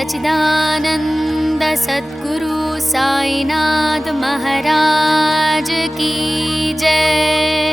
सच्चिदानंद सद्गुरु साईनाथ महाराज की जय।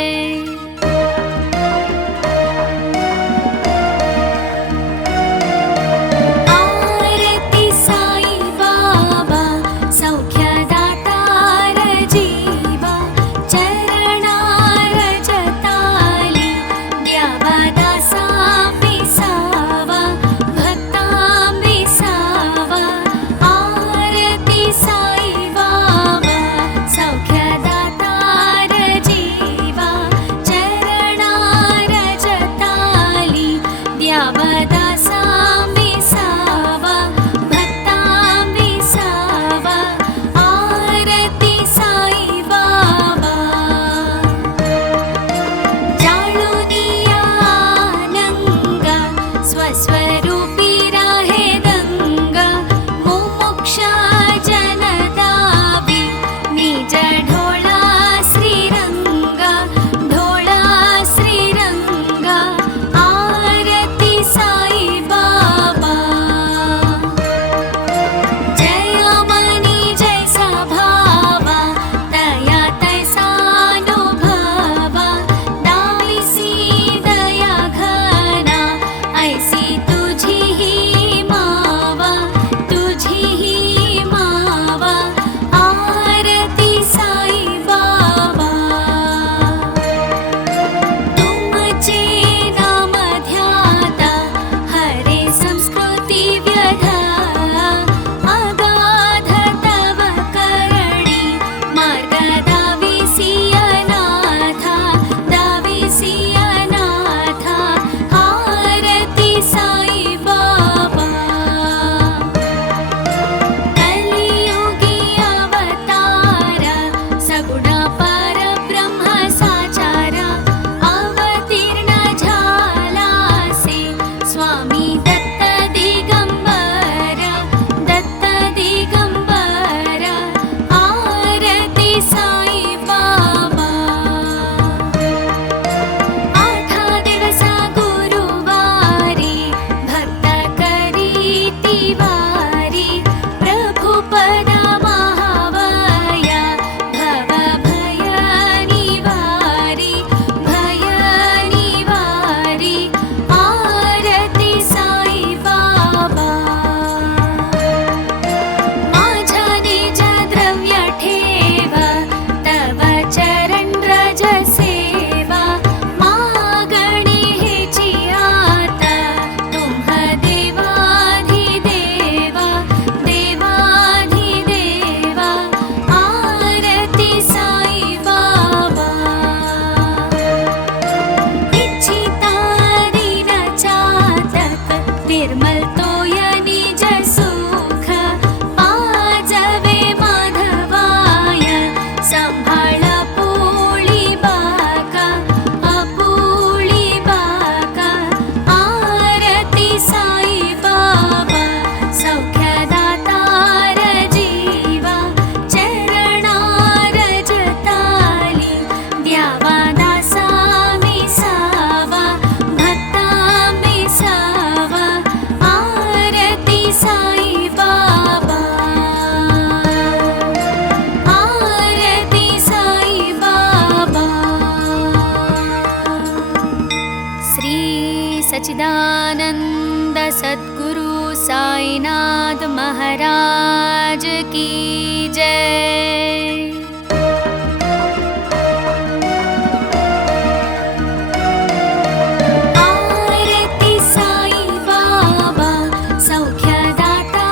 सच्चिदानंद सद्गुरु साईनाथ महाराज की जय। सौख्यदाता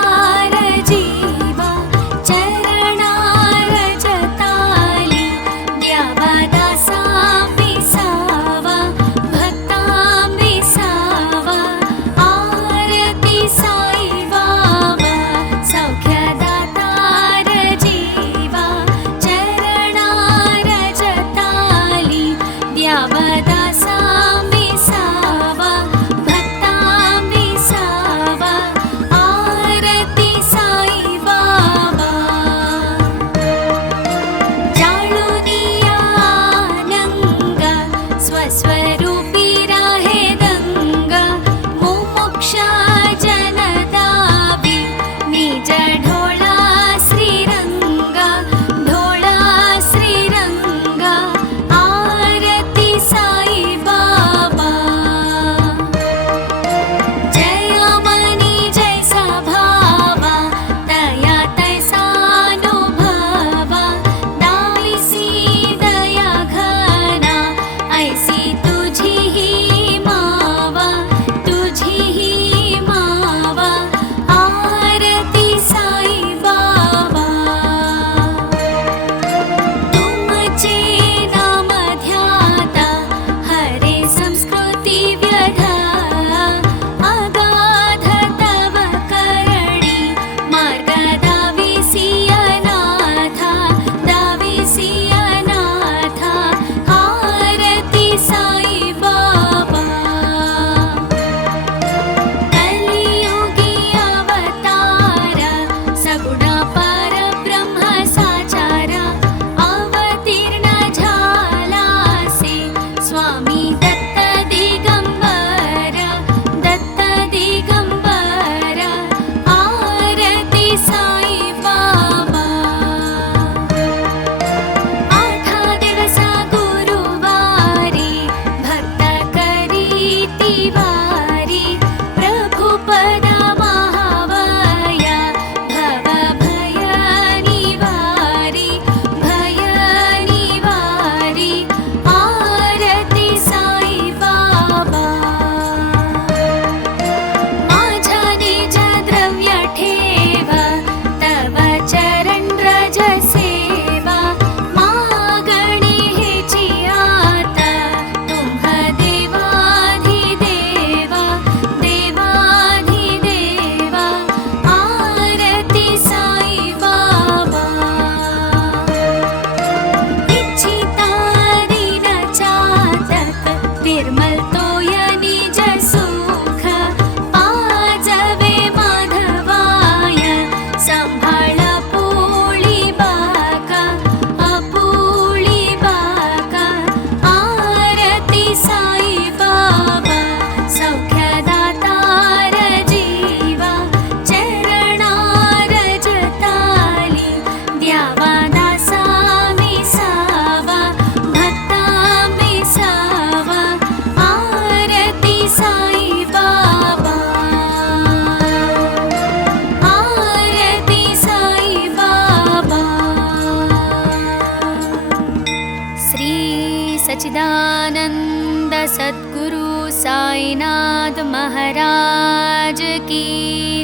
सद्गुरु साईनाथ महाराज की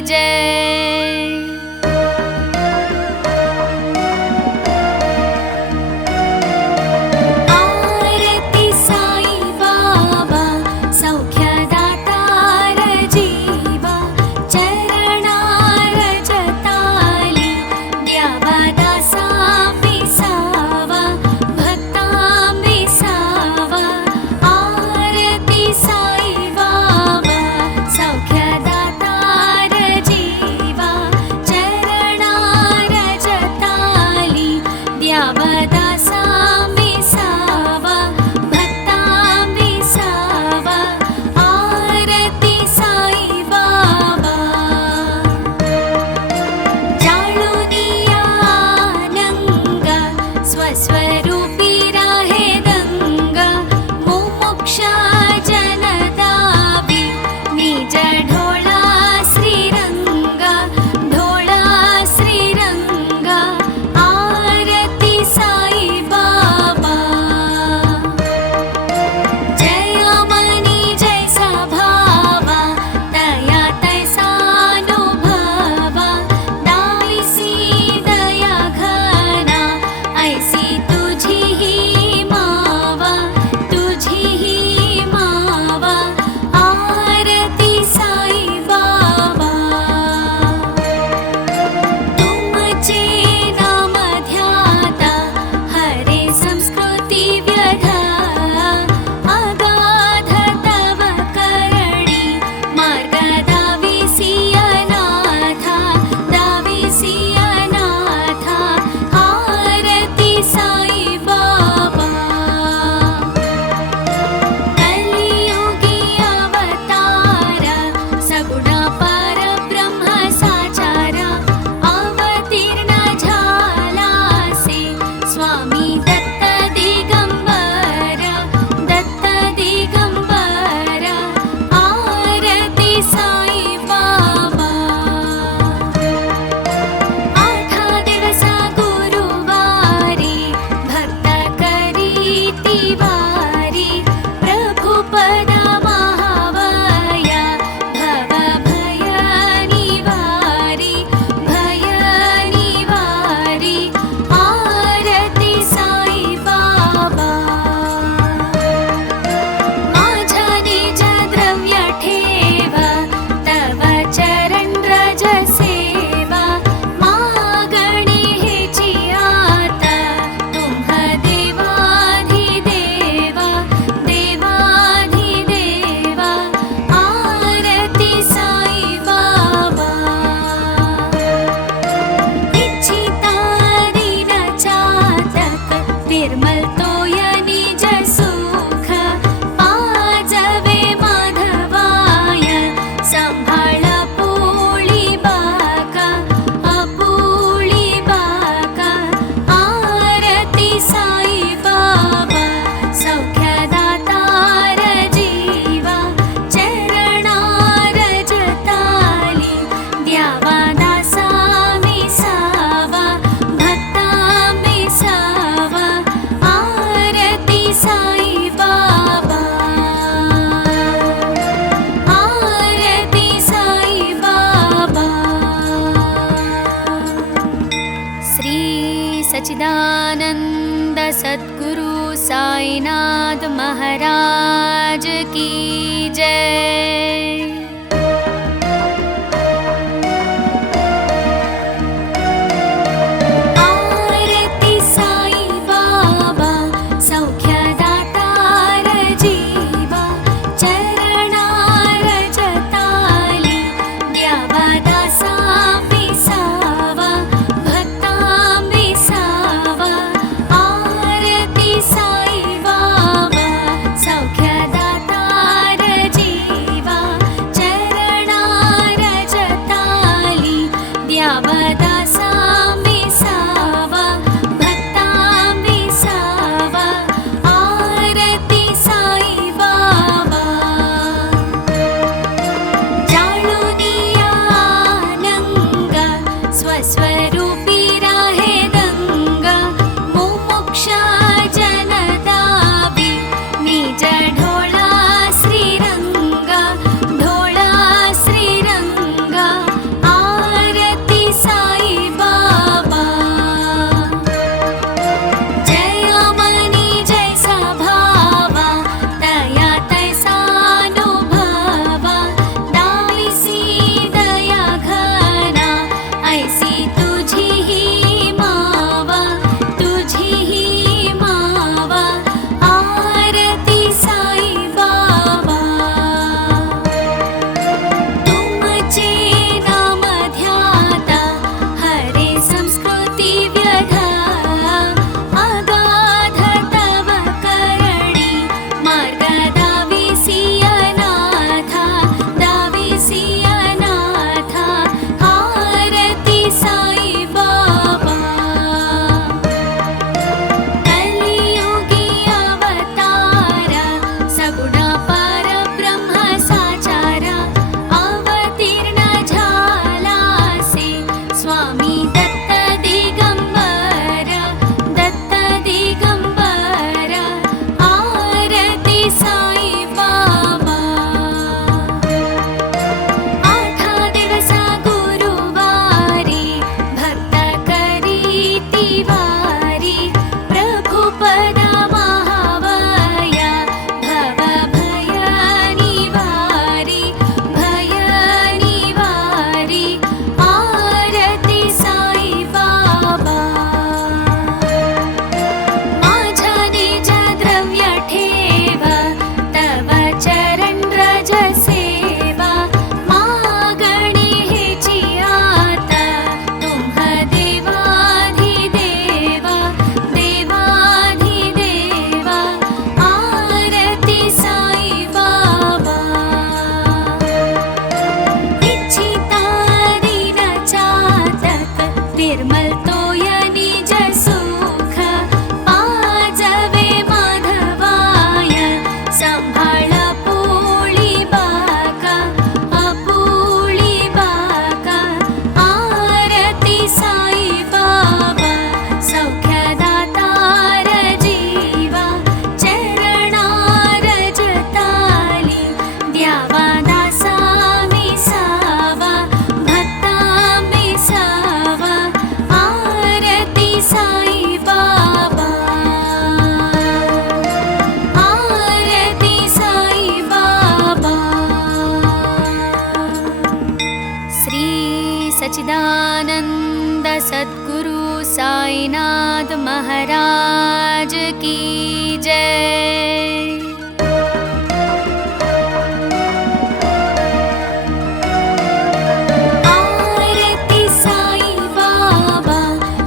जय। आरती साई बाबा सौख्यदातार जीवा, चरणार जताली द्यावा दासा विसावा, भक्ता विसावा। आरती साई बाबा सौख्यदातार जीवा, चरणार जताली द्यावा दासा विसावा, भक्ता विसावा। आरती साई बाबा जाळूनिया नंगा, स्वस्वरूपी राहे गंगा, मुमुक्षा जनदावी निज ढोळा श्रीरंगा, ढोळा श्रीरंगा। आरती साई बाबा जय मनी जैसा भावा, दया तैसा अनुभवा, दाविसी दया घना, ऐसी तुझी ही मावा, तुझी ही मावा। आरती साई बाबा तुमचे नाम ध्याता, हरे संस्कृती व्यधा, अगाध तव करणी मार्ग दाविसी अनाथा, दाविसी अनाथा। आरती साई बाबा कलियुगी अवतारा, सगुणा परब्रह्म साचारा, अवतीर्ण झालासे स्वामी दत्त दिगंबर, दत्त दिगंबर। आरती साई बाबा आठा दिवसा गुरुवारी, भक्त करीती वारी, प्रभु पद महावया, भव भय निवारी, भय निवारी। आरती साई बाबा माझा निज द्रव्य ठेवा, तव चरण रज सेवा, मागणी हेची आता तुम्ह देवाधिदेवा, देवाधिदेवा। आरती साई बाबा इच्छिता दीन चातक, निर्मल तोय निज सुख, पाजवे माधवाय संभाळ पोळी बाका, अपोळी बाका। आरती साई बाबा सौख्यदातार जीवा, चरणार जताली द्यावा दासा विसावा, भक्ता विसावा। आरती साई बाबा, आरती साई बाबा। श्री सच्चिदानंद सद्गुरु साईनाथ महाराज की जय। आरती साई बाबा सौख्यदातार जीवा, चरणार जताली द्यावा दासा विसावा, भक्ता विसावा। आरती साई बाबा सौख्यदातार जीवा, चरणार जताली द्यावा दासा विसावा, भक्ता विसावा। आरती साई बाबा जाळूनिया नंगा, स्वस्वरूपी राहे गंगा, मुमुक्षा जनदावी निज ढोळा सच्चिदानंद सद्गुरु साईनाथ महाराज की जय। आरती साई बाबा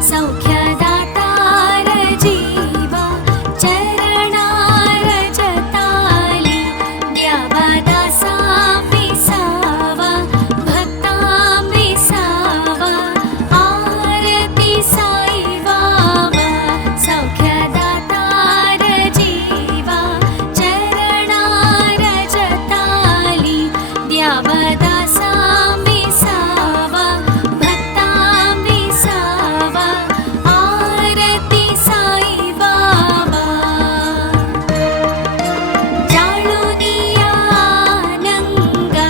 सौख्यदातार जीवा चरणा रजताली द्यावा दासा विसावा भक्ता विसावा। आरती साई बाबा सौख्यदातार जीवा चरणा रजताली द्यावा दासा विसावा भक्ता विसावा। आरती साई बाबा जाळूनिया आनंगा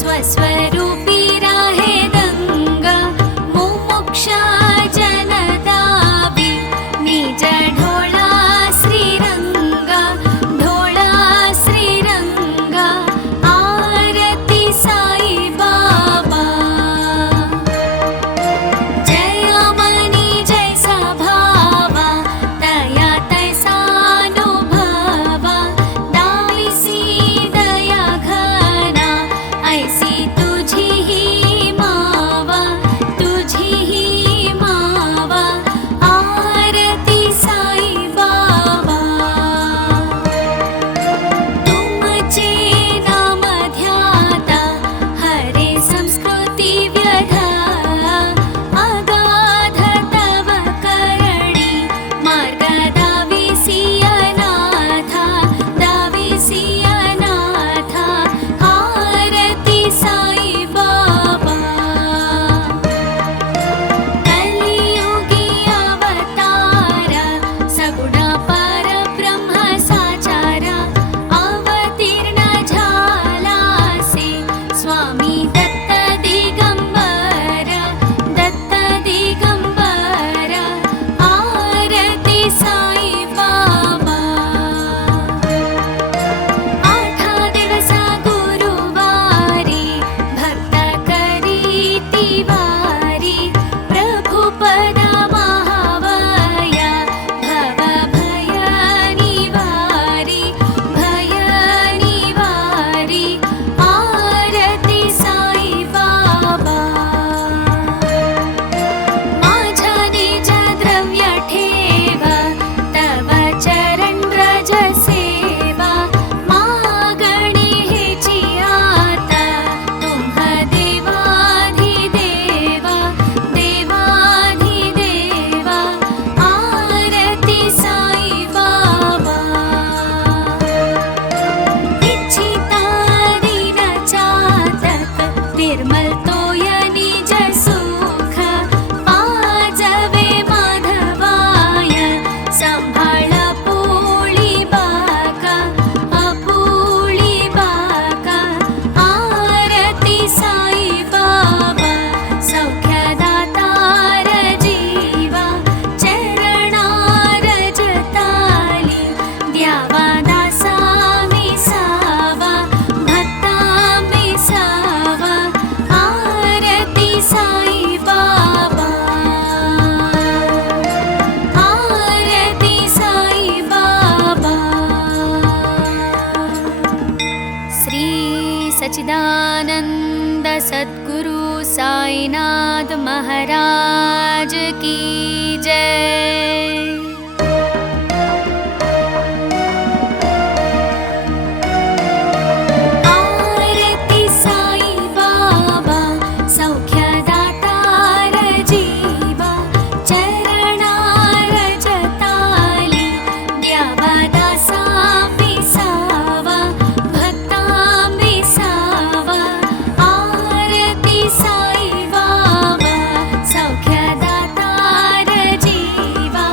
स्वस्वरूपी राहे दंगा मुमुक्षा जनदावी निज ढोळा श्रीरंगा ढोळा श्रीरंगा। आरती साई बाबा जय मनी जैसा भावा दया तैसा अनुभवा दाविसी दया घना ऐसी तुझी ही मावा तुझी ही मावा। आरती साई बाबा तुमचे नाम ध्याता हरे संस्कृती व्यधा अगाध तव करणी मार्ग दाविसी अनाथा दाविसी अनाथा। आरती साई बाबा कलियुगी अवतारा सगुणा परब्रह्म साचारा अवतीर्ण झालासे स्वामी दत्त दिगंबर दत्त दिगंबर। आरती साई बाबा आठा दिवसा गुरुवारी भक्त करीती वारी प्रभु पद महावया भव भय निवारी भय निवारी। आरती साई बाबा माझा निज द्रव्य ठेवा तव चरण रज सेवा मागणी हेची आता तुम्ह देवाधिदेवा देवाधिदेवा। आरती साई बाबा इच्छिता दीन चातक निर्मल तोय निज सुख पाजवे माधवाय संभाळ पोळी बाका अपोळी बाका। आरती साई बाबा सौख्यदातार जीवा चरणा रजताली द्यावा दासा विसावा भक्ता विसावा। आरती साई बाबा आरती साई बाबा। श्री सच्चिदानंद सद्गुरु साईनाथ महाराज की जय। आरती साई बाबा सौख्यदातार जीवा चरणा रजताली द्यावा दासा विसावा भक्ता विसावा। आरती साई बाबा सौख्यदातार जीवा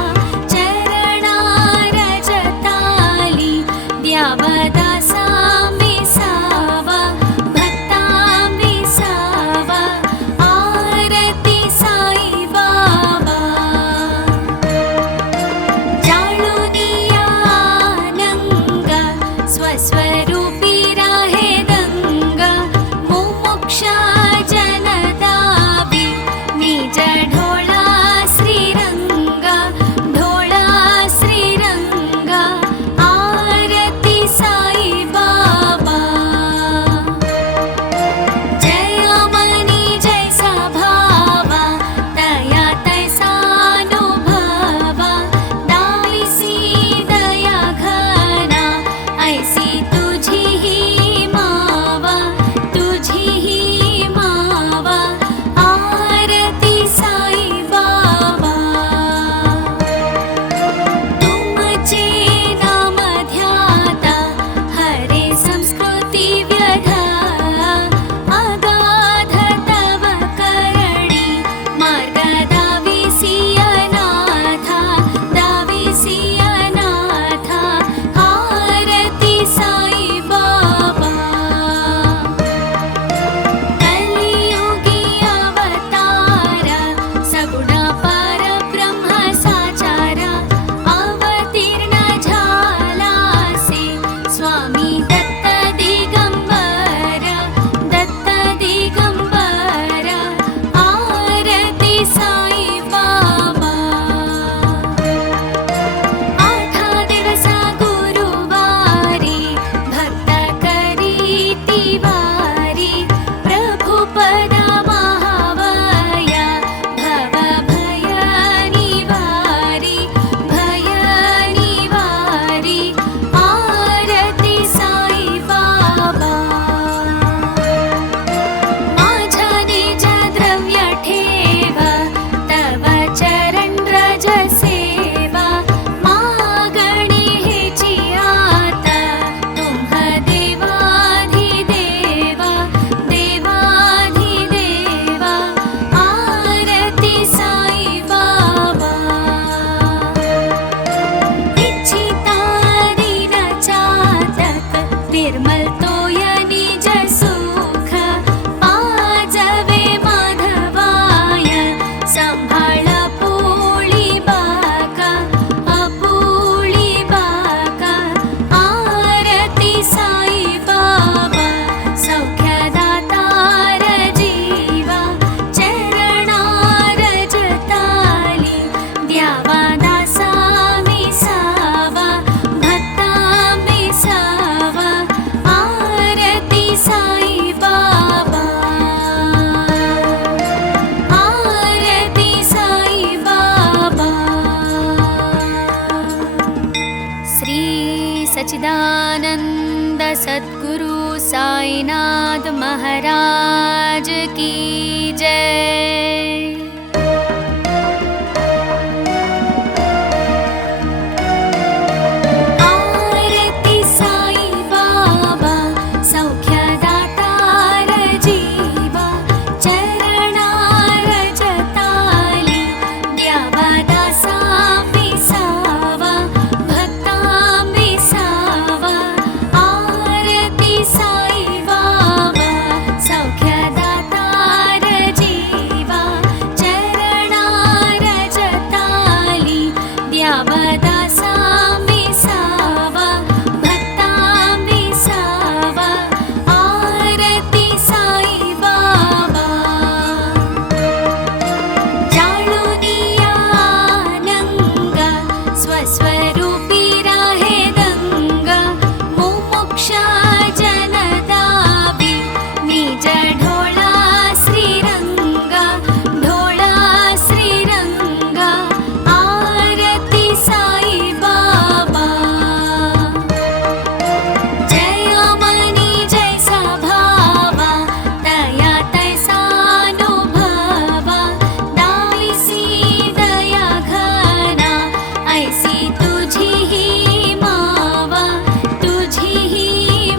सद्गुरु साईनाथ महाराज की जय। आरती साई बाबा सौख्यदातार जीवा, चरणार जताली द्यावा दासा विसावा, भक्ता विसावा। आरती साई बाबा सौख्यदातार जीवा, चरणार जताली द्यावा दासा विसावा, भक्ता विसावा। आरती साई बाबा जाळूनिया नंगा, स्वस्वरूपी राहे दंगा, मुमुक्षा जनदाबी निज ढोळा श्रीरंगा, ढोळा श्रीरंगा। आरती साई बाबा जय मनी जैसा भावा, दया तैसा अनुभवा, दाविसी दया घना, ऐसी तुझी ही मावा, तुझी ही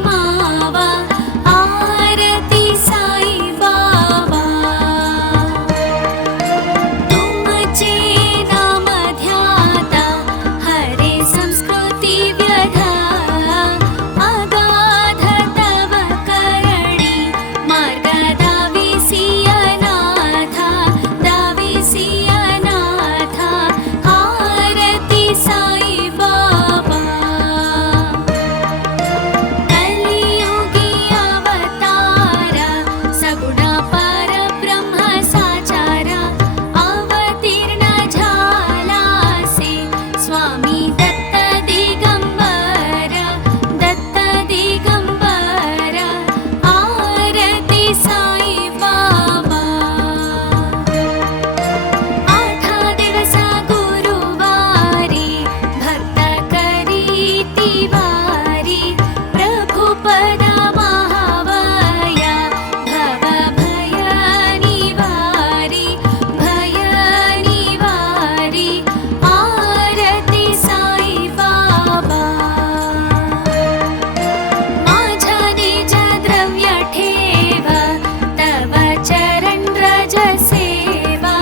मावा। आरती साई बाबा तुमचे नाम ध्याता, हरे संस्कृती व्यधा, अगाध तव करणी मार्ग दाविसी अनाथा, दाविसी अनाथा। आरती साई बाबा कलियुगी अवतारा, सगुणा परब्रह्म साचारा, अवतीर्ण झालासे स्वामी दत्त दिगंबर, दत्त दिगंबर। आरती साई बाबा आठा दिवसा गुरुवारी, भक्त करीती वारी, प्रभु पद महावया, भव भय निवारी, भय निवारी। आरती साई बाबा माझा निज द्रव्य ठेवा, तव चरण रज सेवा,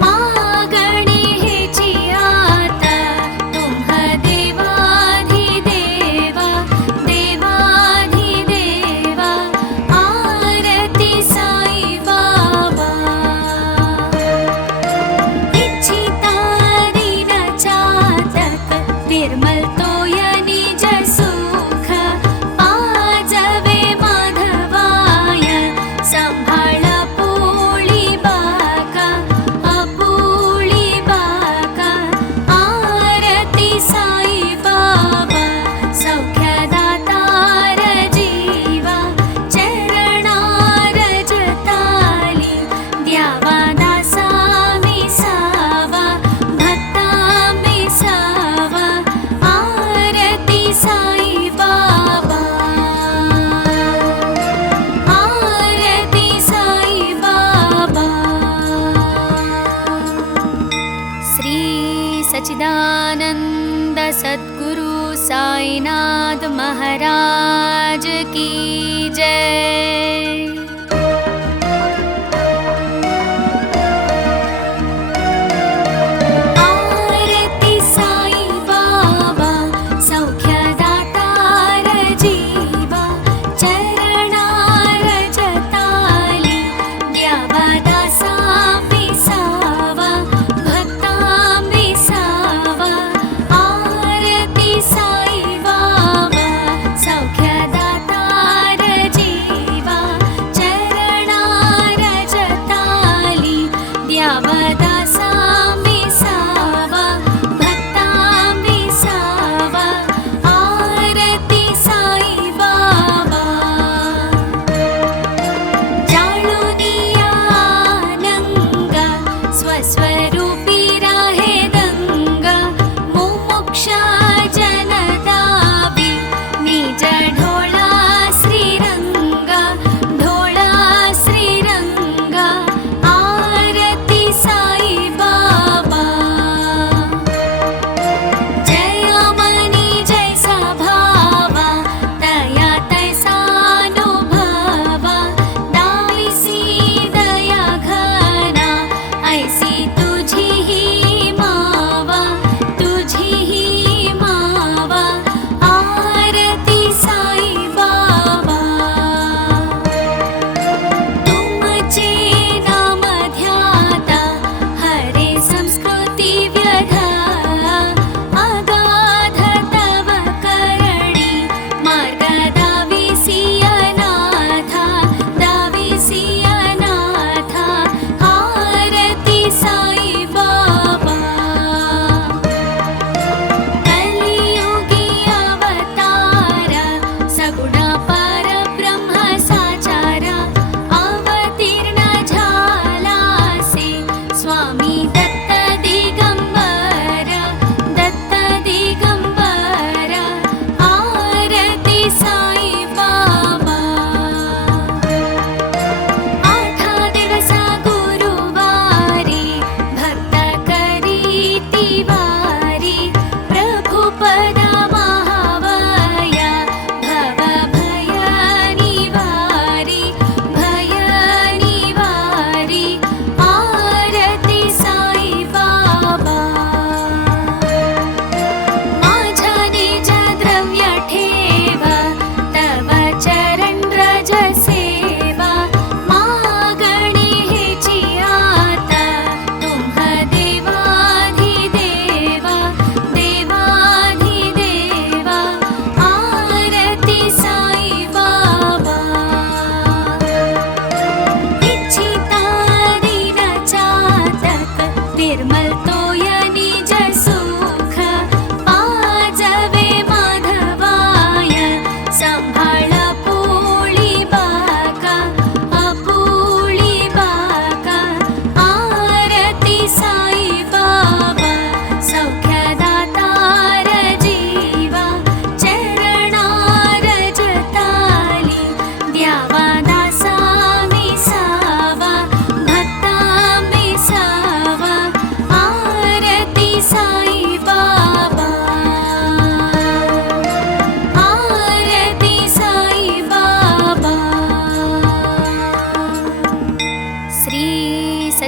मागणी हेची आता, तुम्ह देवाधिदेवा, देवाधिदेवा। आरती साई बाबा इच्छिता दीन चातक, निर्मल तोय निज सुख, पाजवे माधवाय, संभाळ पोळी बाका, अपोळी बाका। आरती साई बाबा सौख्यदातार जीवा, चरणार जताली द्यावा दासा विसावा, भक्ता विसावा। आरती साई बाबा आरती साई बाबा। श्री सच्चिदानंद सद्गुरु साईनाथ महाराज की जय। आरती साई बाबा सौख्यदातार जीवा, चरणार जताली द्यावा दासा विसावा, भक्ता विसावा। आरती साई बाबा सौख्यदातार जीवा, चरणार जताली द्यावा दासा विसावा, भक्ता विसावा। आरती साई बाबा जाळूनिया नंगा, स्वस्वरूपी राहे दंगा, मुमुक्षा जनदाबी निज ढोळा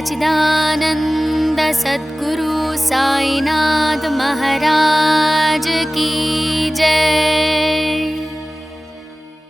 सच्चिदानंद सद्गुरु साईनाथ महाराज की जय।